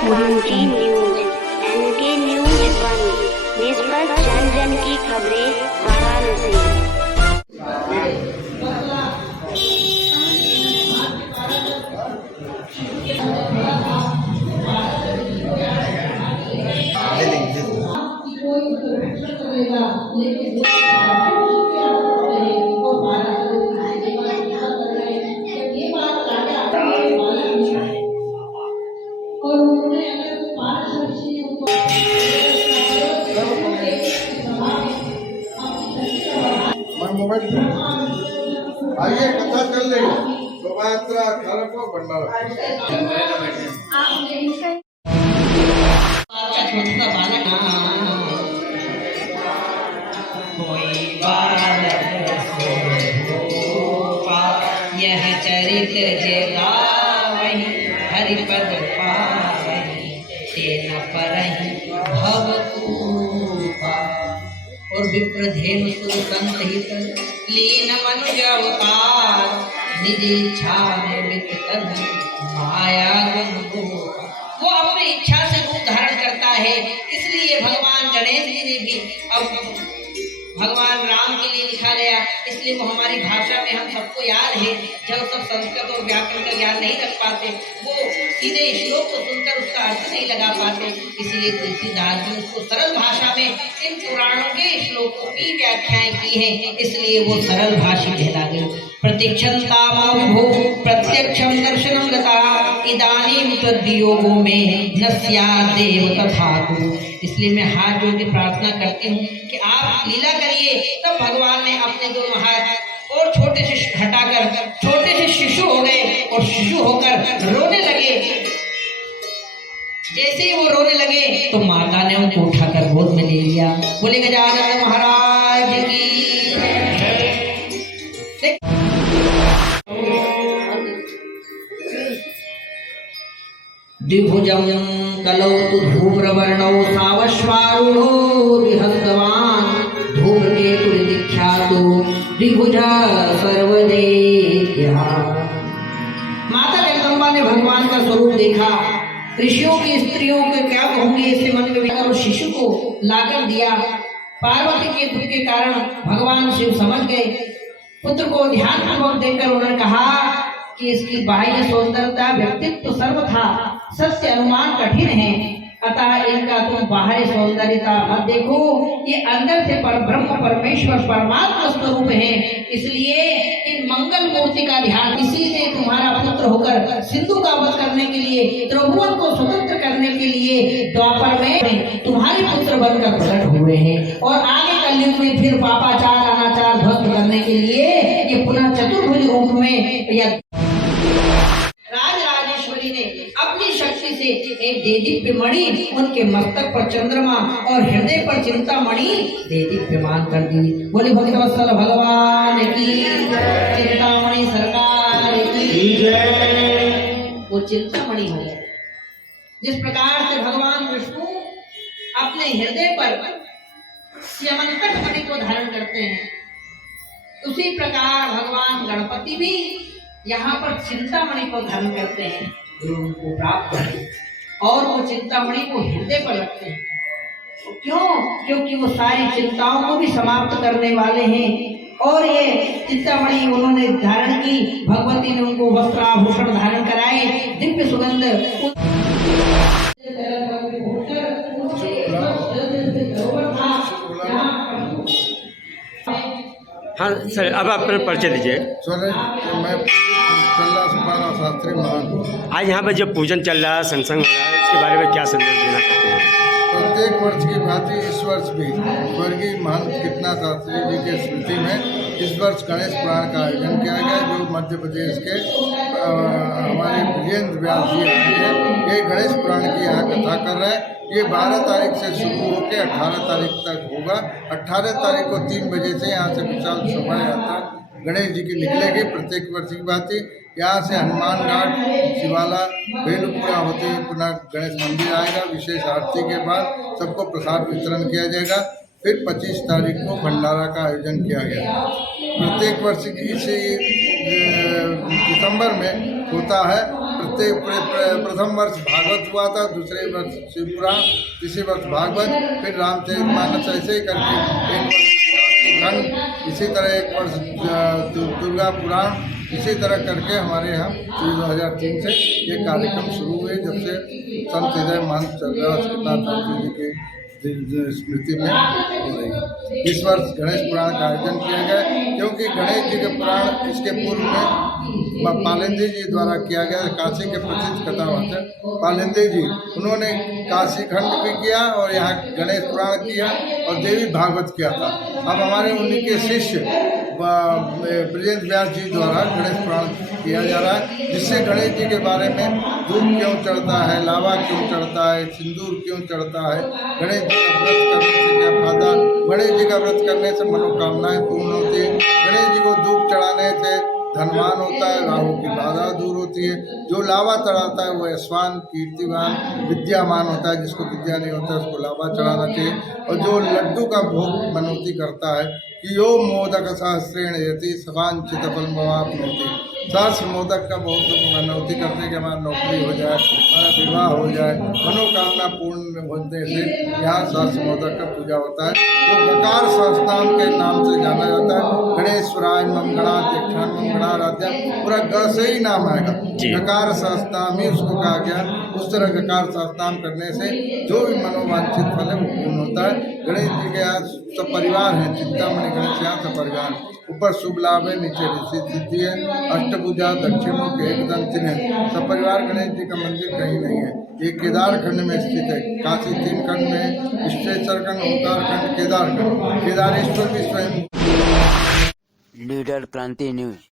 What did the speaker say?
क्रांति news, N K news 1, निष्पक्ष जन जन की खबरें, वाराणसी। आइए कथा कर लेंगे शोभायात्रा 18 को भंडारा। यह चरित जगावहि हरिपद पावहि तेन परहि भवकूपा। और विप्रधेनु सुसंत हित लीन मनुज अवतार निज इच्छा निर्मित तन माया गुण गोपा। वो अपनी इच्छा से रूप धारण करता है, इसलिए भगवान गणेश जी ने भी अब भगवान राम के लिए लिखा गया, इसलिए वो हमारी भाषा में हम सबको याद है। जब सब संस्कृत और व्याकरण का ज्ञान नहीं रख पाते, वो सीधे श्लोक को सुनकर उसका अर्थ नहीं लगा पाते, इसलिए तुलसीदास जी उसको सरल भाषा में इन पुराणों के श्लोकों की व्याख्याएं की हैं, इसलिए वो सरल भाषी कहला गई। प्रतीक्षन्तामो विभो प्रत्यक्षं दर्शनं गता इदानीं तद्वियोगो में न स्यादेव तथातु। इसलिए मैं हाथ जोड़ के प्रार्थना करती हूँ कि आप लीला करिए। तब भगवान ने अपने दोनों हाथ और छोटे से हटाकर छोटे से शिशु हो गए और शिशु होकर रोने लगे। जैसे ही वो रोने लगे तो माता ने उनको उठाकर गोद में ले लिया। बोले गजानन महाराज की। द्विभुजं कलौ तु धूम्रवर्णौ सावश्वारूढो विहस्तवान् धूम्रकेतुर्विख्यातो द्विभुज सर्वदेव्यः। माता जगदम्बा ने भगवान का स्वरूप देखा। ऋषियों की स्त्रियों के क्या कहूंगे, इससे मन में विचार उस शिशु को लाकर दिया। पार्वती के दुख के कारण भगवान शिव समझ गए। पुत्र को ध्यानपूर्वक देखकर उन्होंने कहा कि इसकी बाह्य सौंदर्यता व्यक्तित्व सर्वथा सत्य अनुमान कठिन है, अतः इनका तुम बाहरी सौंदर्यता मत देखो, ये अंदर से पर ब्रह्म परमेश्वर परमात्मा स्वरूप है। इसलिए इन मंगल मूर्ति का ध्यान, इसी से तुम्हारा पुत्र होकर सिंधु का वध करने के लिए, त्रिभुवन को स्वतंत्र करने के लिए द्वापर में तुम्हारे पुत्र बनकर प्रकट हुए हैं और आगे कलयुग में फिर पापाचार अनाचार ध्वस्त करने के लिए ये पुनः चतुर्भुज रूप में या अपनी शक्ति से एक देदीप्य मणि उनके मस्तक पर चंद्रमा और हृदय पर चिंतामणि देदीप्यमान कर दी। बोले भक्तवत्सल भगवान की, चिंतामणि सरकार की जय। वो चिंतामणि हो गया। जिस प्रकार से भगवान विष्णु अपने हृदय पर स्यमंतक मणि को धारण करते हैं, उसी प्रकार भगवान गणपति भी यहाँ पर चिंतामणि को धारण करते हैं, उनको प्राप्त है और वो चिंतामणि को हृदय पर रखते हैं। तो क्यों? क्योंकि वो सारी चिंताओं को भी समाप्त करने वाले हैं। और ये चिंतामणि उन्होंने धारण की, भगवती ने उनको वस्त्र आभूषण धारण कराए, दिव्य सुगंध। हाँ सर, अब आप परिचय दीजिए। मैं चल्ला सुपारा शास्त्री महान। आज यहाँ पर जब पूजन चल रहा है, सत्संग हो रहा है, इसके बारे में क्या संदेश देना चाहते हैं? प्रत्येक वर्ष की भांति इस वर्ष भी स्वर्गीय महंत कृष्णा शास्त्री जी के स्मृति में इस वर्ष गणेश पुराण का आयोजन किया गया, जो मध्य प्रदेश के हमारे विजेंद्र व्यास जी आए हैं। ये गणेश पुराण की यहाँ कथा कर रहे हैं। ये 12 तारीख से शुरू होकर 18 तारीख तक होगा। 18 तारीख को 3 बजे से यहाँ से विशाल शोभा यात्रा गणेश जी की निकलेगी। प्रत्येक वर्ष की बात है। यहाँ से हनुमान घाट, शिवाला, बेलपुरा होते हुए पुनः गणेश मंदिर आएगा। विशेष आरती के बाद सबको प्रसाद वितरण किया जाएगा। फिर 25 तारीख को भंडारा का आयोजन किया गया। प्रत्येक वर्ष इसी दिसंबर में होता है। प्रथम वर्ष भागवत हुआ था, दूसरे वर्ष शिव पुराण, तीसरे वर्ष भागवत, फिर रामचरितमानस, ऐसे ही करके एक वर्ष खंड, इसी तरह एक वर्ष दुर्गा पुराण, इसी तरह करके हमारे यहाँ 2003 से ये कार्यक्रम शुरू हुए, जब से संत हृदय महंत चंद्रदास कृष्णाचार्य जी के स्मृति में हो रही है। इस वर्ष गणेश पुराण का आयोजन किया गया, क्योंकि गणेश जी के पुराण इसके पूर्व में पालिंदी जी द्वारा किया गया। काशी के प्रसिद्ध कथावाचक पालिंदी जी, उन्होंने काशी खंड भी किया और यहाँ गणेश पुराण किया और देवी भागवत किया था। अब हमारे उन्हीं के शिष्य ब्रजेंद्र व्यास जी द्वारा गणेश पुराण किया जा रहा है, जिससे गणेश जी के बारे में धूप क्यों चढ़ता है, लावा क्यों चढ़ता है, सिंदूर क्यों चढ़ता है, गणेश जी का व्रत करने से क्या फायदा, गणेश जी का व्रत करने से मनोकामनाएं पूर्ण होती है, गणेश जी को धूप चढ़ाने से धनवान होता है, राहु की बाधा दूर होती है, जो लावा चढ़ाता है वो यशवान, कीर्तिवान, विद्यामान होता है, जिसको विद्या नहीं होता है उसको लावा चढ़ाना चाहिए। और जो लड्डू का भोग मनौती करता है कि यो मोदक सहस्रेण यति सवांचित फलमवाप्नोति, 10 मोदक का बहुत मनौती करते हैं कि हमारा नौकरी हो जाए, हमारा विवाह हो जाए, मनोकामना पूर्ण होने से यहाँ 10 मोदक का पूजा होता है, जो गकार सहस्रनाम के नाम से जाना जाता है। गणेश्वराय मम गणाध्यक्षान मम गणाराध्या, पूरा ग से ही नाम आएगा, गकार सहस्रनाम ही उसको कहा गया। उस तरह गकार सहस्रनाम करने से जो भी मनोवांछित फल है वो पूर्ण होता है। गणेश जी के यहाँ सब परिवार है, चिंतामणि गणेश यहाँ सब परिवार, ऊपर शुभ लाभ है, नीचे ऋषि सिद्धि है, अष्टभुजा, दक्षिणमुख, एकदम चिन्ह है। सब परिवार गणेश जी का मंदिर कहीं नहीं है, ये केदार खंड में स्थित है। काशी 3 खंड में, विश्वेश्वर खंड, ओंकार खंड, केदार खंड। केदारेश्वर भी स्वयं। लीडर क्रांति न्यूज।